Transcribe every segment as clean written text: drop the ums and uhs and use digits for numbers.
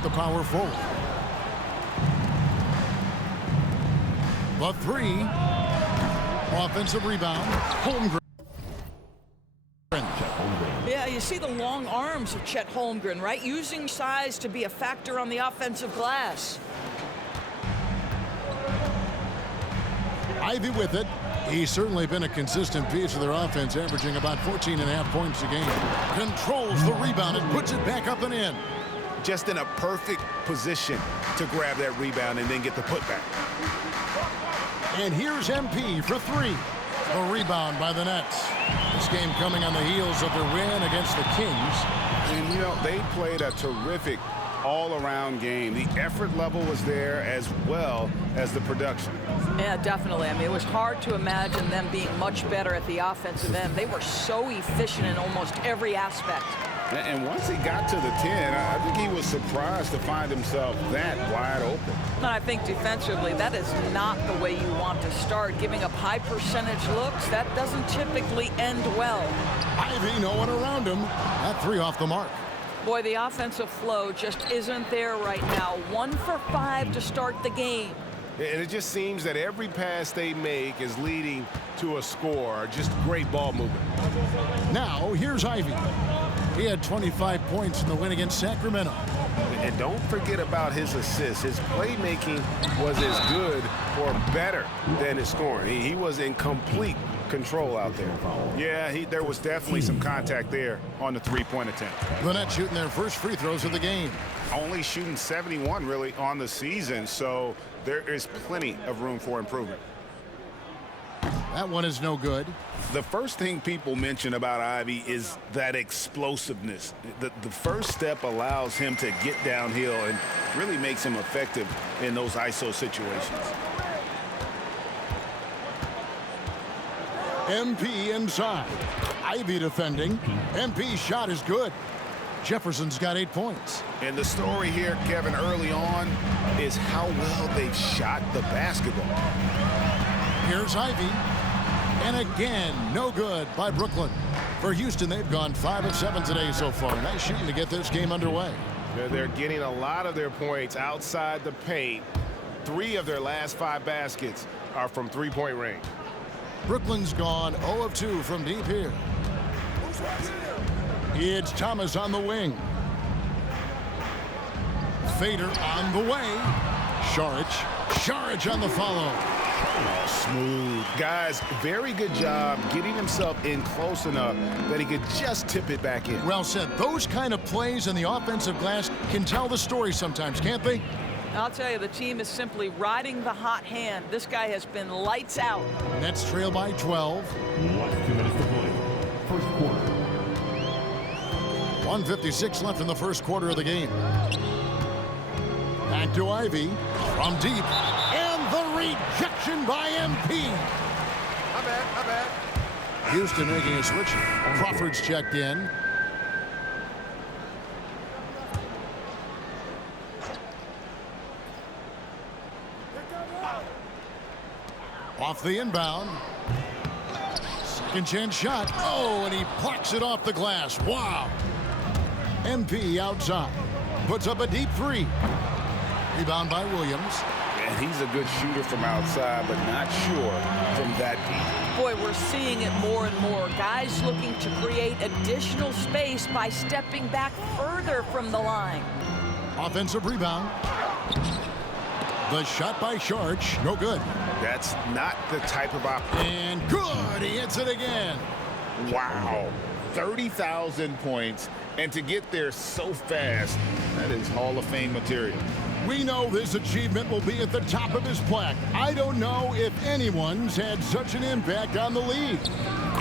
at the power forward. The three. Offensive rebound. Holmgren. Yeah, you see the long arms of Chet Holmgren, right? Using size to be a factor on the offensive glass. Ivey with it. He's certainly been a consistent piece of their offense, averaging about 14.5 points a game. Controls the rebound and puts it back up and in. Just in a perfect position to grab that rebound and then get the putback. And here's MP for three. The rebound by the Nets. This game coming on the heels of their win against the Kings. And, you know, they played a terrific all-around game. The effort level was there as well as the production. Yeah, definitely. I mean, it was hard to imagine them being much better at the offensive end. They were so efficient in almost every aspect. And once he got to the 10, I think he was surprised to find himself that wide open. And I think defensively, that is not the way you want to start. Giving up high percentage looks, that doesn't typically end well. Ivey, no one around him. That three off the mark. Boy, the offensive flow just isn't there right now. 1 for 5 to start the game. And it just seems that every pass they make is leading to a score. Just great ball movement. Now, here's Ivey. He had 25 points in the win against Sacramento. And don't forget about his assists. His playmaking was as good or better than his scoring. He was in complete control out there. Yeah, there was definitely some contact there on the three-point attempt. The Nets shooting their first free throws of the game. Only shooting 71 really on the season, so there is plenty of room for improvement. That one is no good. The first thing people mention about Ivey is that explosiveness. The first step allows him to get downhill and really makes him effective in those ISO situations. MP inside. Ivey defending. MP's shot is good. Jefferson's got 8 points. And the story here, Kevin, early on is how well they've shot the basketball. Here's Ivey. And again, no good by Brooklyn. For Houston, they've gone 5 of 7 today so far. Nice shooting to get this game underway. They're getting a lot of their points outside the paint. 3 of their last 5 baskets are from three-point range. Brooklyn's gone 0 of 2 from deep here. It's Thomas on the wing. Fader on the way. Saric on the follow. Smooth. Guys, very good job getting himself in close enough that he could just tip it back in. Well said. Those kind of plays in the offensive glass can tell the story sometimes, can't they? I'll tell you, the team is simply riding the hot hand. This guy has been lights out. Nets trail by 12. 2 minutes to play. First quarter. 1:56 left in the first quarter of the game. Back to Ivey from deep. And the rejection by MP. My bad. Houston making a switch. Crawford's checked in. Off the inbound. Second chance shot. Oh, and he plucks it off the glass. Wow. MP outside. Puts up a deep three. Rebound by Williams. And he's a good shooter from outside, but not sure from that deep. Boy, we're seeing it more and more. Guys looking to create additional space by stepping back further from the line. Offensive rebound. The shot by Saric. No good. That's not the type of opportunity. And good. He hits it again. Wow. 30,000 points. And to get there so fast, that is Hall of Fame material. We know this achievement will be at the top of his plaque. I don't know if anyone's had such an impact on the league.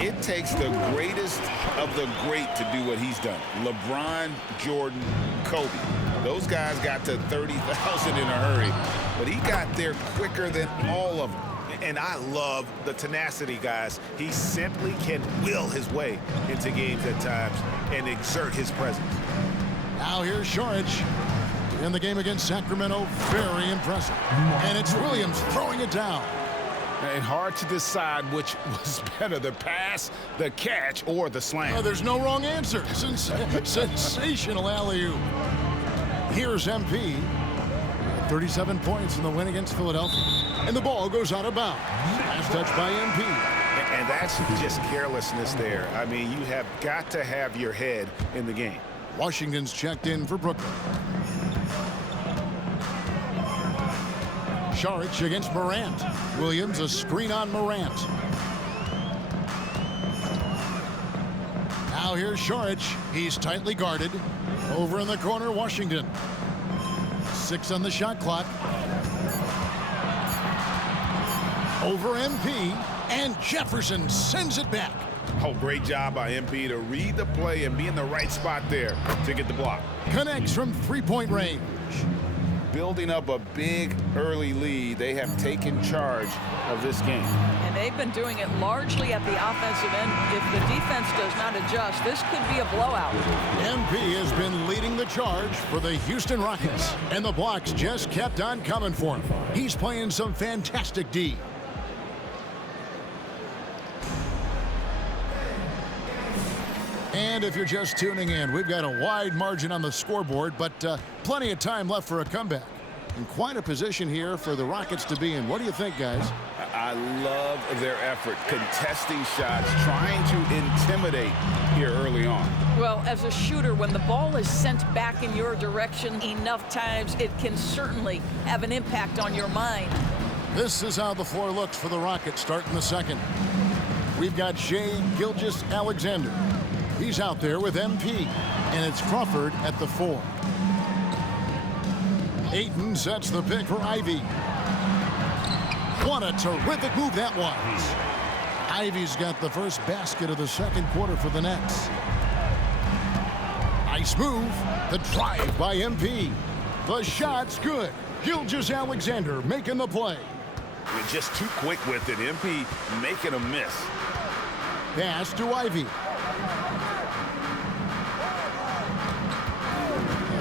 It takes the greatest of the great to do what he's done. LeBron, Jordan, Kobe. Those guys got to 30,000 in a hurry, but he got there quicker than all of them. And I love the tenacity, guys. He simply can will his way into games at times and exert his presence. Now here's Saric. In the game against Sacramento, very impressive. And it's Williams throwing it down. And hard to decide which was better, the pass, the catch, or the slam. Oh, there's no wrong answer. Sensational alley-oop. Here's MP. 37 points in the win against Philadelphia. And the ball goes out of bounds. Last touch by MP. And that's just carelessness there. I mean, you have got to have your head in the game. Washington's checked in for Brooklyn. Saric against Morant. Williams, a screen on Morant. Now here's Saric. He's tightly guarded. Over in the corner, Washington. 6 on the shot clock. Over MP. And Jefferson sends it back. Oh, great job by MP to read the play and be in the right spot there to get the block. Connects from three-point range. Building up a big early lead, they have taken charge of this game. And they've been doing it largely at the offensive end. If the defense does not adjust, this could be a blowout. MP has been leading the charge for the Houston Rockets. And the blocks just kept on coming for him. He's playing some fantastic D. And if you're just tuning in, we've got a wide margin on the scoreboard, but plenty of time left for a comeback. And quite a position here for the Rockets to be in. What do you think, guys? I love their effort, contesting shots, trying to intimidate here early on. Well, as a shooter, when the ball is sent back in your direction enough times, it can certainly have an impact on your mind. This is how the floor looks for the Rockets starting the second. We've got Shai Gilgeous-Alexander. He's out there with MP, and it's Crawford at the 4. Ayton sets the pick for Ivy. What a terrific move that was. Ivy's got the first basket of the second quarter for the Nets. Nice move. The drive by MP. The shot's good. Gilgeous-Alexander making the play. You're just too quick with it. MP making a miss. Pass to Ivy.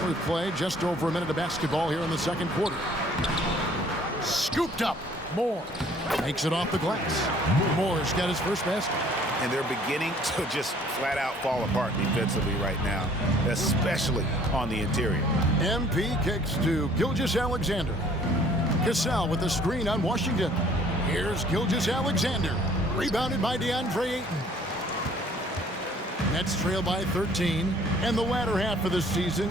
We play just over a minute of basketball here in the second quarter. Scooped up. Moore makes it off the glass. Moore's got his first basket. And they're beginning to just flat out fall apart defensively right now, especially on the interior. MP kicks to Gilgeous-Alexander. Cassell with the screen on Washington. Here's Gilgeous-Alexander. Rebounded by DeAndre Ayton. Nets trail by 13. And the latter half of the season,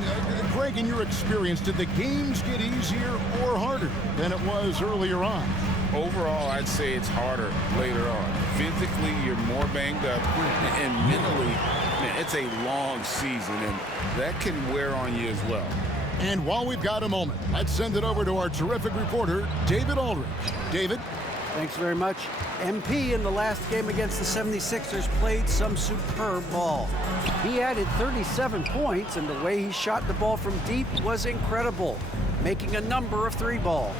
Greg, in your experience, did the games get easier or harder than it was earlier on? Overall, I'd say it's harder later on. Physically, you're more banged up, and mentally, man, it's a long season, and that can wear on you as well. And while we've got a moment, let's send it over to our terrific reporter, David Aldridge. David? Thanks very much. MP in the last game against the 76ers played some superb ball. He added 37 points, and the way he shot the ball from deep was incredible, making a number of 3 balls.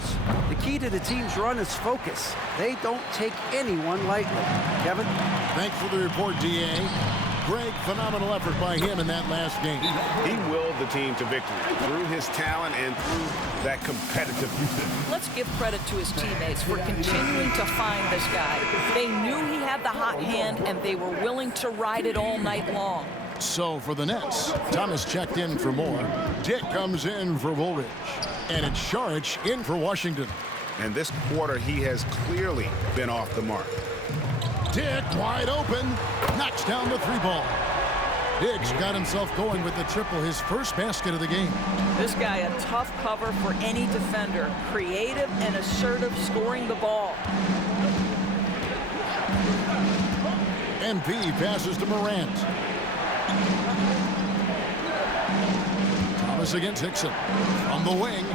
The key to the team's run is focus. They don't take anyone lightly. Kevin? Thanks for the report, D.A. Greg, phenomenal effort by him in that last game. He willed the team to victory through his talent and through that competitiveness. Let's give credit to his teammates for continuing to find this guy. They knew he had the hot hand, and they were willing to ride it all night long. So for the Nets, Thomas checked in for Moore. Dick comes in for Woolridge. And it's Saric in for Washington. And this quarter, he has clearly been off the mark. Dick wide open, knocks down the 3 ball. Diggs got himself going with the triple, his first basket of the game. This guy, a tough cover for any defender. Creative and assertive scoring the ball. MP passes to Morant. Thomas against Hickson. From the wing.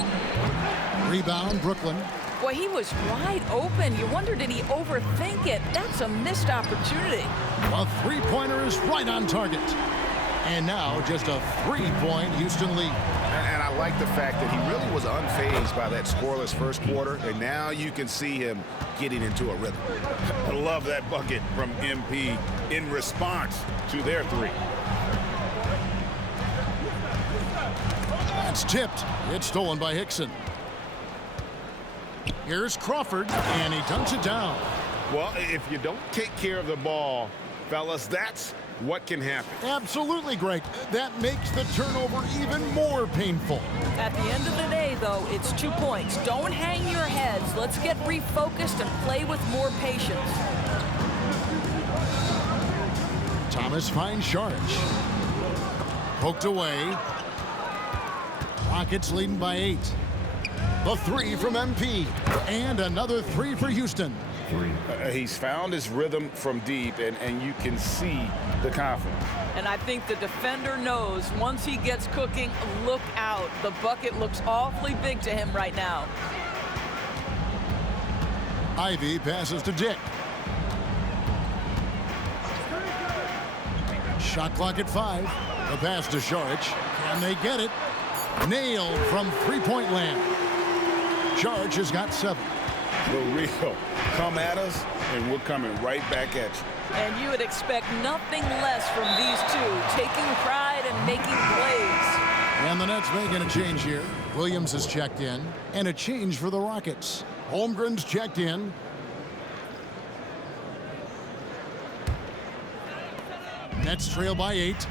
Rebound, Brooklyn. Boy, he was wide open. You wonder, did he overthink it? That's a missed opportunity. A 3-pointer is right on target. And now just a 3-point Houston lead. And I like the fact that he really was unfazed by that scoreless first quarter. And now you can see him getting into a rhythm. I love that bucket from MP in response to their 3. That's tipped. It's stolen by Hickson. Here's Crawford, and he dunks it down. Well, if you don't take care of the ball, fellas, that's what can happen. Absolutely, Greg. That makes the turnover even more painful. At the end of the day, though, it's 2 points. Don't hang your heads. Let's get refocused and play with more patience. Thomas finds Saric. Poked away. Rockets leading by 8. The 3 from MP. And another 3 for Houston. He's found his rhythm from deep, and you can see the confidence. And I think the defender knows once he gets cooking, look out. The bucket looks awfully big to him right now. Ivy passes to Dick. Shot clock at 5. The pass to Saric. Can they get it? Nailed from three-point land. Saric has got 7. The real come at us, and we're coming right back at you. And you would expect nothing less from these two, taking pride and making plays. And the Nets making a change here. Williams has checked in, and a change for the Rockets. Holmgren's checked in. Nets trail by 8.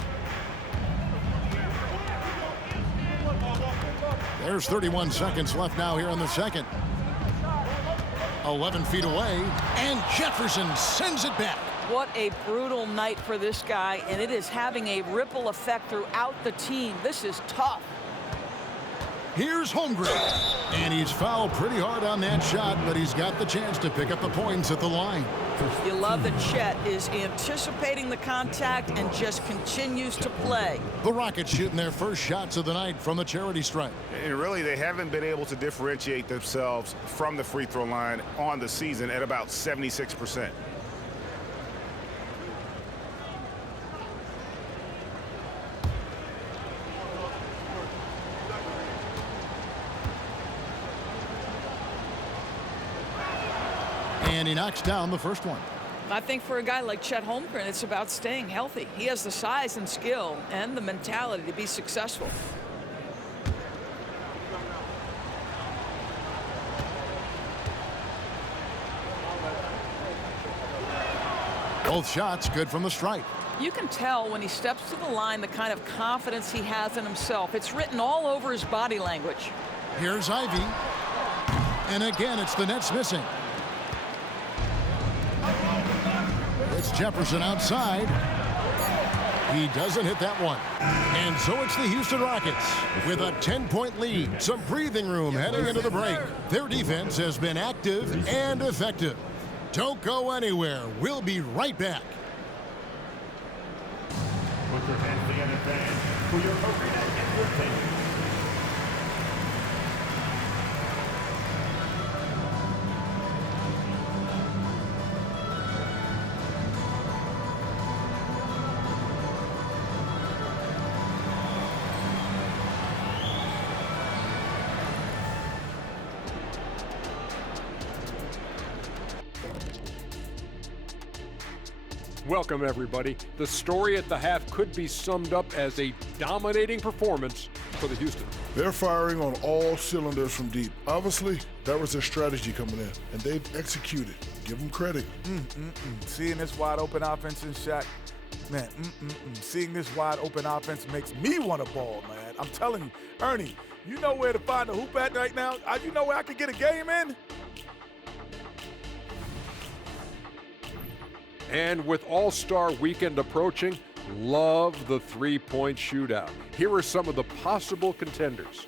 There's 31 seconds left now here in the second. 11 feet away, and Jefferson sends it back. What a brutal night for this guy, and it is having a ripple effect throughout the team. This is tough. Here's Holmgren, and he's fouled pretty hard on that shot, but he's got the chance to pick up the points at the line. You love that Chet is anticipating the contact and just continues to play. The Rockets shooting their first shots of the night from the charity stripe. And really, they haven't been able to differentiate themselves from the free throw line on the season at about 76%. And he knocks down the first one. I think for a guy like Chet Holmgren, it's about staying healthy. He has the size and skill and the mentality to be successful. Both shots good from the stripe. You can tell when he steps to the line the kind of confidence he has in himself. It's written all over his body language. Here's Ivy. And again, it's the Nets missing. It's Jefferson outside. He doesn't hit that one. And so it's the Houston Rockets with a 10-point lead. Some breathing room heading into the break. Their defense has been active and effective. Don't go anywhere. We'll be right back. Put your hands together, fans, for your arena entertainment. Welcome, everybody. The story at the half could be summed up as a dominating performance for the Houston. They're firing on all cylinders from deep. Obviously, that was their strategy coming in, and they've executed. Give them credit. Seeing this wide open offense in Shaq, man, seeing this wide open offense makes me want to ball, man. I'm telling you, Ernie, you know where to find the hoop at right now? You know where I could get a game in? And with All-Star Weekend approaching, love the three-point shootout. Here are some of the possible contenders.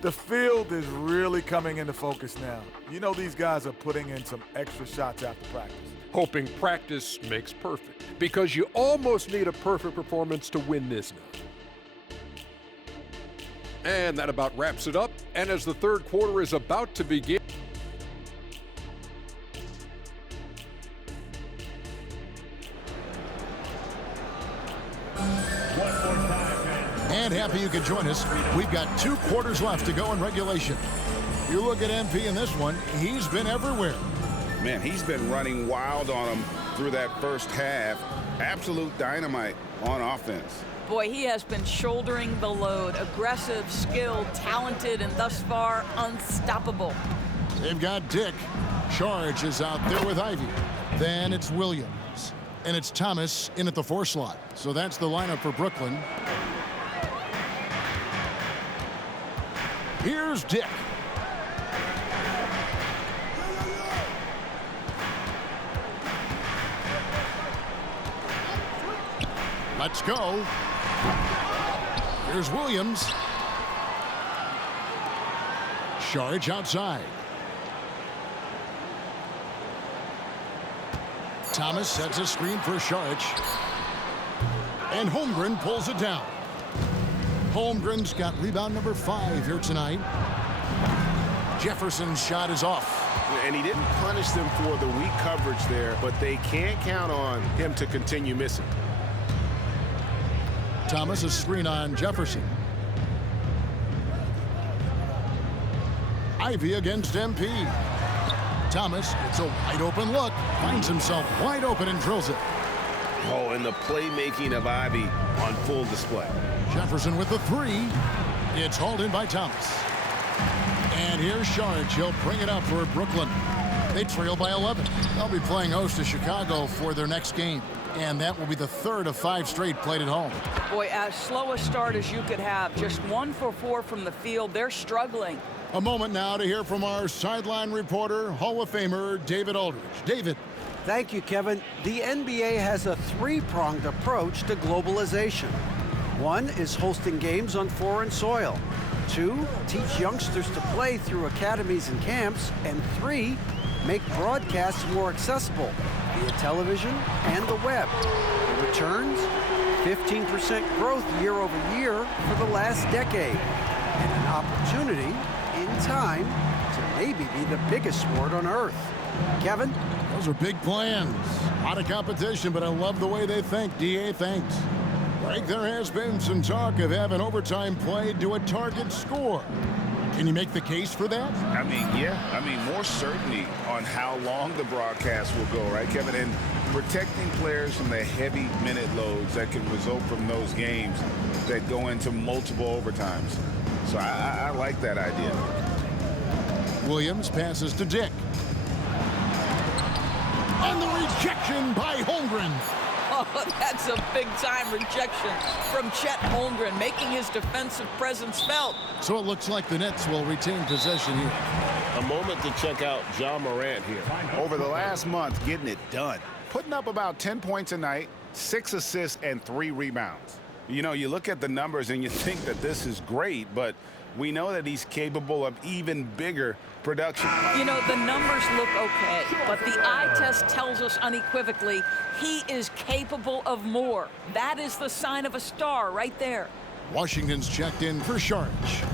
The field is really coming into focus now. You know these guys are putting in some extra shots after practice. Hoping practice makes perfect, because you almost need a perfect performance to win this now. And that about wraps it up. And as the third quarter is about to begin, And happy you could join us. We've got 2 quarters left to go in regulation. You look at MP in this one, he's been everywhere. Man, he's been running wild on him through that first half. Absolute dynamite on offense. Boy, he has been shouldering the load. Aggressive, skilled, talented, and thus far unstoppable. They've got Dick. Saric is out there with Ivy. Then it's Williams. And it's Thomas in at the 4 slot. So that's the lineup for Brooklyn. Here's Dick. Let's go. Here's Williams. Saric outside. Thomas sets a screen for Saric. And Holmgren pulls it down. Holmgren's got rebound number 5 here tonight. Jefferson's shot is off. And he didn't punish them for the weak coverage there, but they can't count on him to continue missing. Thomas a screen on Jefferson. Ivy against MP. Thomas gets a wide open look, finds himself wide open and drills it. Oh, and the playmaking of Ivy on full display. Jefferson with the 3. It's hauled in by Thomas. And here's Saric. He'll bring it up for Brooklyn. They trail by 11. They'll be playing host to Chicago for their next game. And that will be the 3rd of 5 straight played at home. Boy, as slow a start as you could have. Just 1 for 4 from the field. They're struggling. A moment now to hear from our sideline reporter, Hall of Famer David Aldridge. David. Thank you, Kevin. The NBA has a 3-pronged approach to globalization. 1 is hosting games on foreign soil. 2, teach youngsters to play through academies and camps. And 3, make broadcasts more accessible via television and the web. The returns, 15% growth year over year for the last decade. And an opportunity in time to maybe be the biggest sport on earth. Kevin? Those are big plans. A lot of competition, but I love the way they think. DA thanks. Like there has been some talk of having overtime played to a target score. Can you make the case for that? I mean, yeah. I mean, more certainty on how long the broadcast will go, right, Kevin? And protecting players from the heavy minute loads that can result from those games that go into multiple overtimes. So I like that idea. Williams passes to Dick. And the rejection by Holmgren. Oh, that's a big-time rejection from Chet Holmgren, making his defensive presence felt. So it looks like the Nets will retain possession here. A moment to check out John Morant here. Over the last month, getting it done. Putting up about 10 points a night, 6 assists, and 3 rebounds. You know, you look at the numbers and you think that this is great, but we know that he's capable of even bigger production. You know, the numbers look okay, but the eye test tells us unequivocally he is capable of more. That is the sign of a star right there. Washington's checked in for Saric.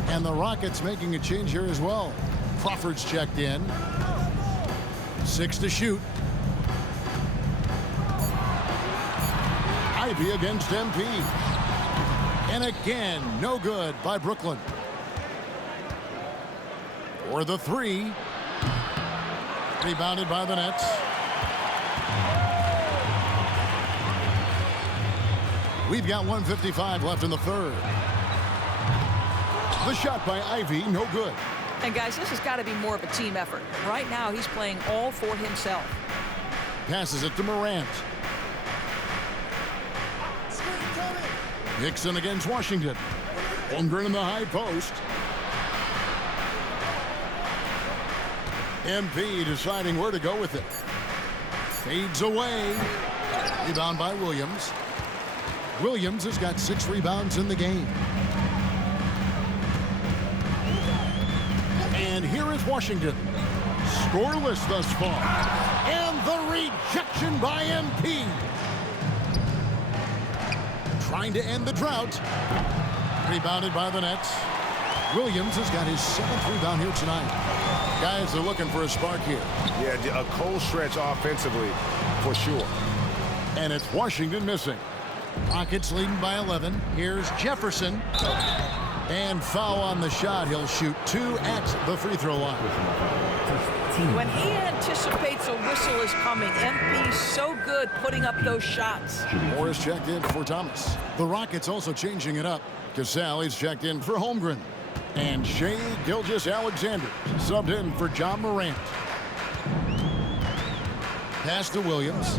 And the Rockets making a change here as well. Crawford's checked in. 6 to shoot. Ivy against MP. And again, no good by Brooklyn. For the 3. Rebounded by the Nets. We've got 1:55 left in the 3rd. The shot by Ivy, no good. And guys, this has got to be more of a team effort. Right now, he's playing all for himself. Passes it to Morant. Nixon against Washington. Holmgren in the high post. MP deciding where to go with it. Fades away. Rebound by Williams. Williams has got 6 rebounds in the game. And here is Washington. Scoreless thus far. And the rejection by MP. Trying to end the drought. Rebounded by the Nets. Williams has got his 7th rebound here tonight. Guys are looking for a spark here. Yeah, a cold stretch offensively for sure. And it's Washington missing. Rockets leading by 11. Here's Jefferson. And foul on the shot. He'll shoot 2 at the free throw line. When he anticipates a whistle is coming, MP's so good putting up those shots. Morris checked in for Thomas. The Rockets also changing it up. Casale is checked in for Holmgren. And Shai Gilgeous-Alexander subbed in for John Morant. Pass to Williams.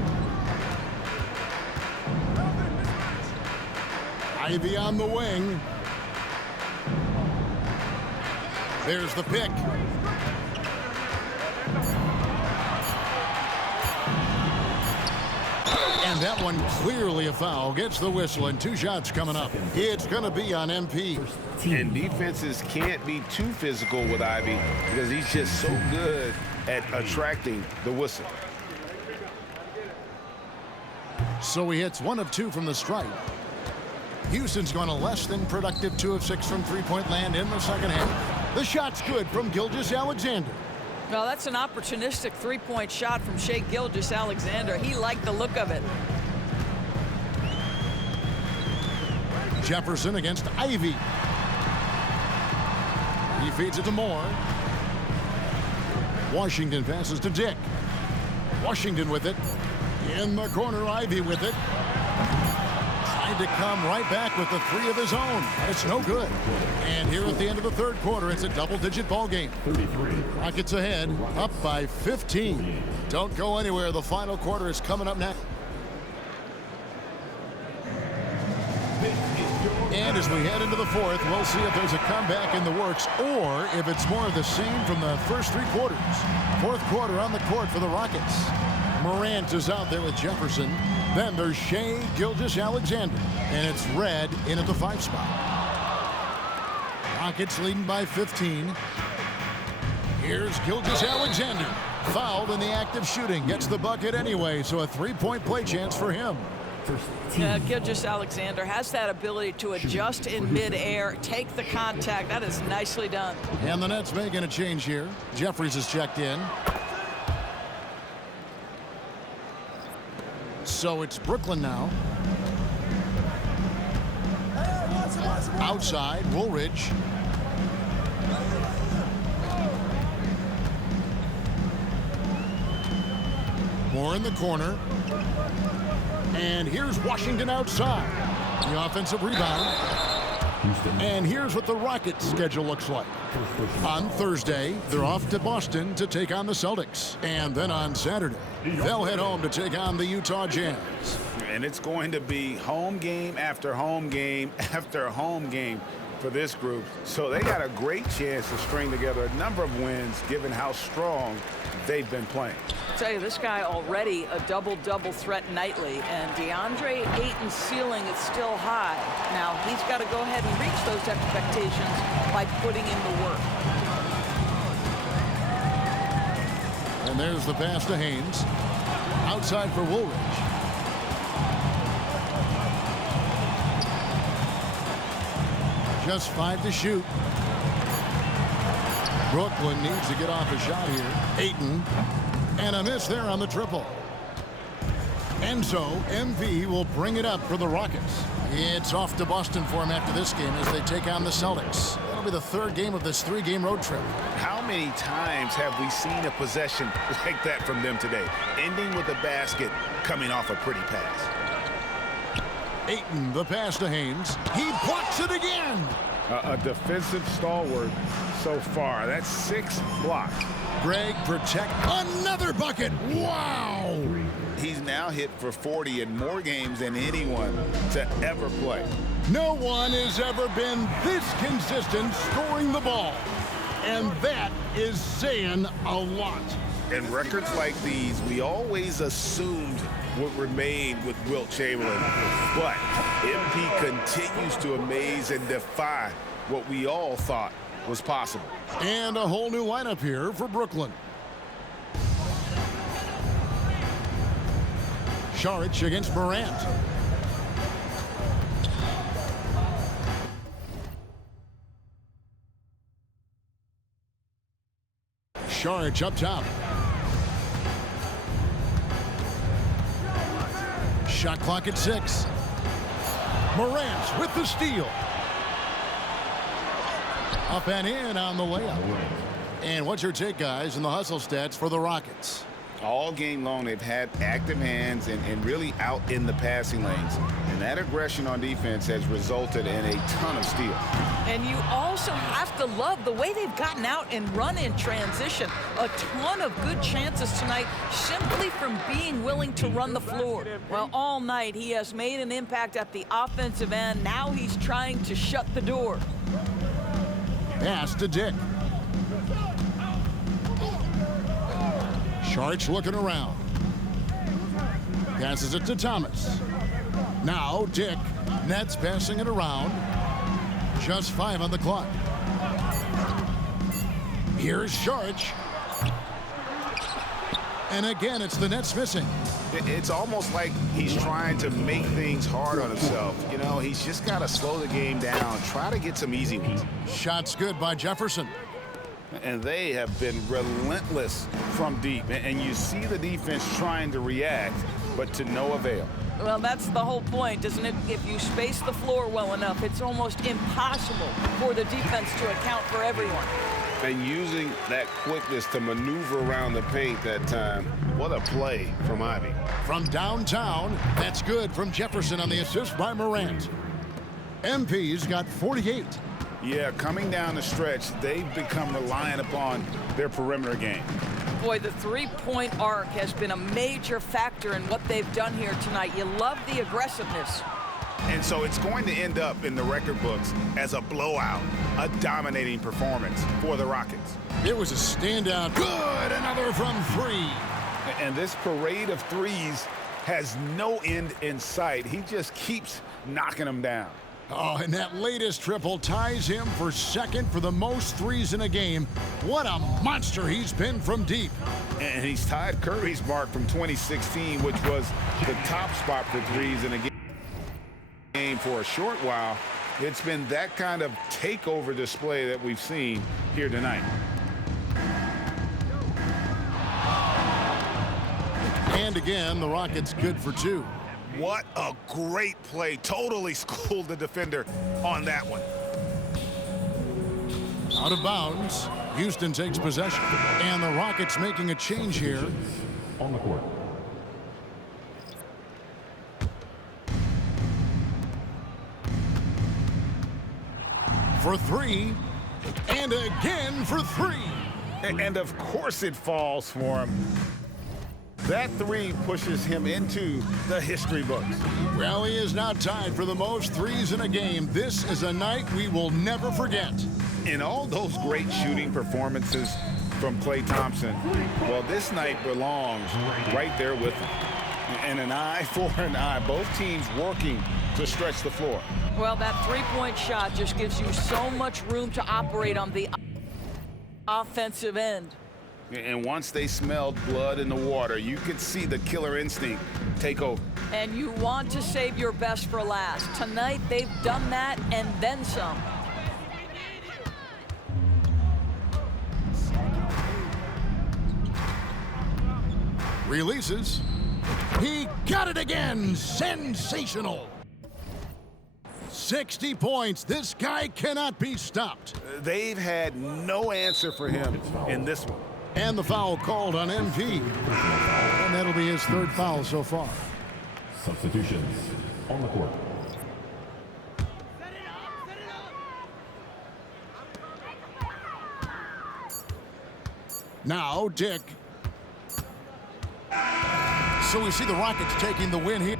Ivy on the wing. There's the pick. And that one clearly a foul. Gets the whistle and 2 shots coming up. It's going to be on MP. And defenses can't be too physical with Ivy because he's just so good at attracting the whistle. So he hits 1 of 2 from the stripe. Houston's gone a less than productive 2 of 6 from three-point land in the second half. The shot's good from Gilgeous-Alexander. Well, that's an opportunistic three-point shot from Shai Gilgeous-Alexander. He liked the look of it. Jefferson against Ivy. He feeds it to Moore. Washington passes to Dick. Washington with it. In the corner, Ivy with it. Trying to come right back with the 3 of his own. It's no good. And here at the end of the third quarter, it's a double-digit ball game. Rockets ahead, up by 15. Don't go anywhere. The final quarter is coming up next. And as we head into the fourth, we'll see if there's a comeback in the works or if it's more of the same from the first 3 quarters. Fourth quarter on the court for the Rockets. Morant is out there with Jefferson. Then there's Shai Gilgeous-Alexander. And it's Red in at the 5 spot. Rockets leading by 15. Here's Gilgeous-Alexander. Fouled in the act of shooting. Gets the bucket anyway, so a 3-point play chance for him. Gilgeous-Alexander has that ability to adjust in midair, take the contact. That is nicely done. And the Nets making a change here. Jeffries is checked in. So it's Brooklyn now. Outside, Woolridge. Moore in the corner. And here's Washington outside. The offensive rebound. And here's what the Rockets' schedule looks like. On Thursday, they're off to Boston to take on the Celtics. And then on Saturday, they'll head home to take on the Utah Jazz. And it's going to be home game after home game after home game for this group. So they got a great chance to string together a number of wins given how strong they've been playing. I'll tell you, this guy already a double-double threat nightly, and DeAndre Ayton's ceiling is still high. Now, he's got to go ahead and reach those expectations by putting in the work. And there's the pass to Haynes. Outside for Woolridge. Just 5 to shoot. Brooklyn needs to get off a shot here. Ayton. And a miss there on the triple. And so MP will bring it up for the Rockets. It's off to Boston for him after this game as they take on the Celtics. That'll be the 3rd game of this 3-game road trip. How many times have we seen a possession like that from them today? Ending with a basket, coming off a pretty pass. Ayton, the pass to Haynes. He blocks it again. A defensive stalwart so far. That's 6 blocks. Greg protect another bucket. Wow. He's now hit for 40 in more games than anyone to ever play. No one has ever been this consistent scoring the ball. And that is saying a lot. And records like these, we always assumed would remain with Wilt Chamberlain. But MP continues to amaze and defy what we all thought was possible. And a whole new lineup here for Brooklyn. Saric against Morant. Saric up top. Shot clock at 6. Morant with the steal. Up and in on the layup. And what's your take, guys, in the hustle stats for the Rockets? All game long, they've had active hands and really out in the passing lanes. And that aggression on defense has resulted in a ton of steals. And you also have to love the way they've gotten out and run in transition. A ton of good chances tonight simply from being willing to run the floor. Well, all night he has made an impact at the offensive end. Now he's trying to shut the door. Pass to Dick. Sharch looking around. Passes it to Thomas. Now Dick. Nets passing it around. Just 5 on the clock. Here's Sharch. And again, it's the Nets missing. It's almost like he's trying to make things hard on himself. You know, he's just got to slow the game down, try to get some easy ones. Shots good by Jefferson. And they have been relentless from deep. And you see the defense trying to react, but to no avail. Well, that's the whole point, isn't it? If you space the floor well enough, it's almost impossible for the defense to account for everyone. And using that quickness to maneuver around the paint that time. What a play from Ivey. From downtown, that's good from Jefferson on the assist by Morant. MP's got 48. Yeah, coming down the stretch, they've become reliant upon their perimeter game. Boy, the three-point arc has been a major factor in what they've done here tonight. You love the aggressiveness. And so it's going to end up in the record books as a blowout, a dominating performance for the Rockets. It was a standout. Good, another from 3. And this parade of threes has no end in sight. He just keeps knocking them down. Oh, and that latest triple ties him for second for the most threes in a game. What a monster he's been from deep. And he's tied Curry's mark from 2016, which was the top spot for threes in a game for a short while. It's been that kind of takeover display that we've seen here tonight. And again, the Rockets good for 2. What a great play. Totally schooled the defender on that one. Out of bounds. Houston takes possession. And the Rockets making a change here. On the court. For 3. And again for 3. And of course it falls for him. That 3 pushes him into the history books. Well, he is now tied for the most threes in a game. This is a night we will never forget. In all those great shooting performances from Klay Thompson, well, this night belongs right there with him. And an eye for an eye. Both teams working to stretch the floor. Well, that three-point shot just gives you so much room to operate on the offensive end. And once they smelled blood in the water, you could see the killer instinct take over. And you want to save your best for last. Tonight, they've done that and then some. Releases. He got it again. Sensational. 60 points. This guy cannot be stopped. They've had no answer for him in this one. And the foul called on MP. And that'll be his 3rd foul so far. Substitutions on the court. Now Dick. So we see the Rockets taking the win here.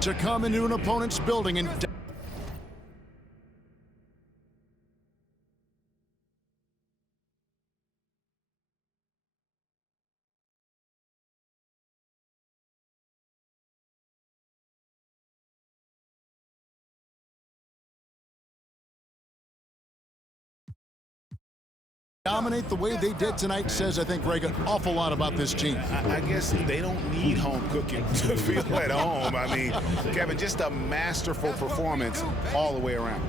To come into an opponent's building and dominate the way they did tonight says, I think, Greg, an awful lot about this team. I guess they don't need home cooking to feel at home. I mean, Kevin, just a masterful performance all the way around.